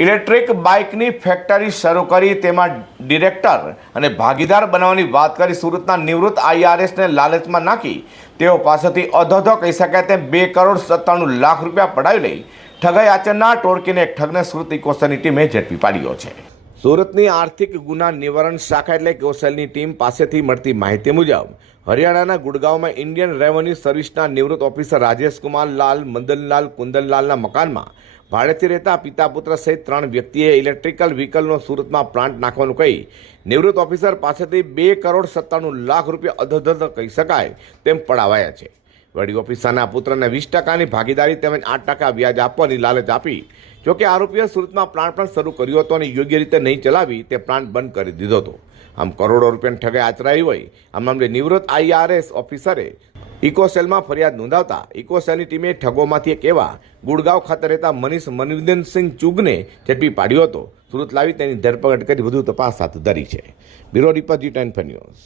Electric બાઇકની factory શરૂ કરી તેમાં ડિરેક્ટર અને ભાગીદાર બનાવવાની વાત કરી સુરતના નિવૃત્ત આઈઆરએસને લાલચમાં નાખી. તેઓ પાસેથી અધોધો કહી શકાય તેમ બે કરોડ સત્તાણું લાખ રૂપિયા પડાવી લઈ ઠગાઈ આચરના ટોળકીને એક ઠગને સુરત ઇકોસેલની ટીમે ઝડપી પાડ્યો છે. સુરતની આર્થિક ગુના નિવારણ શાખા એટલે કોસેલની ટીમ પાસેથી મળતી માહિતી મુજબ, હરિયાણાના ગુડગાંવમાં ઇન્ડિયન રેવન્યુ સર્વિસના નિવૃત્ત ઓફિસર રાજેશ કુમાર લાલ, મંદનલાલ, કુંદનલાલના મકાનમાં ભાડેથી રહેતા પિતા પુત્ર સહિત ત્રણ વ્યક્તિએ ઇલેક્ટ્રિકલ વ્હીકલનો સુરતમાં પ્લાન્ટ નાખવાનું કહી નિવૃત્ત ઓફિસર પાસેથી બે કરોડ સત્તાણું લાખ રૂપિયા અધધધ કહી શકાય તેમ પડાવાયા છે. વડી ઓફિસરના પુત્રને વીસ ટકાની ભાગીદારી તેમજ આઠ ટકા વ્યાજ આપવાની લાલચ આપી. જોકે આરોપીએ સુરતમાં પ્લાન્ટ પણ શરૂ કર્યો હતો અને યોગ્ય રીતે નહીં ચલાવી તે પ્લાન્ટ બંધ કરી દીધો હતો. આમ કરોડો રૂપિયાની ઠગાઈ આચરાઈ હોય, આ મામલે નિવૃત્ત આઈઆરએસ ઓફિસરે ઇકોસેલમાં ફરિયાદ નોંધાવતા ઇકોસેલની ટીમે ઠગોમાંથી એક એવા ગુડગાંવ ખાતે રહેતા મનીષ મનવિંદનસિંહ ચુગને ઝડપી પાડ્યો હતો. સુરત લાવી તેની ધરપકડ કરી વધુ તપાસ હાથ ધરી છે. Bureau report G ten news.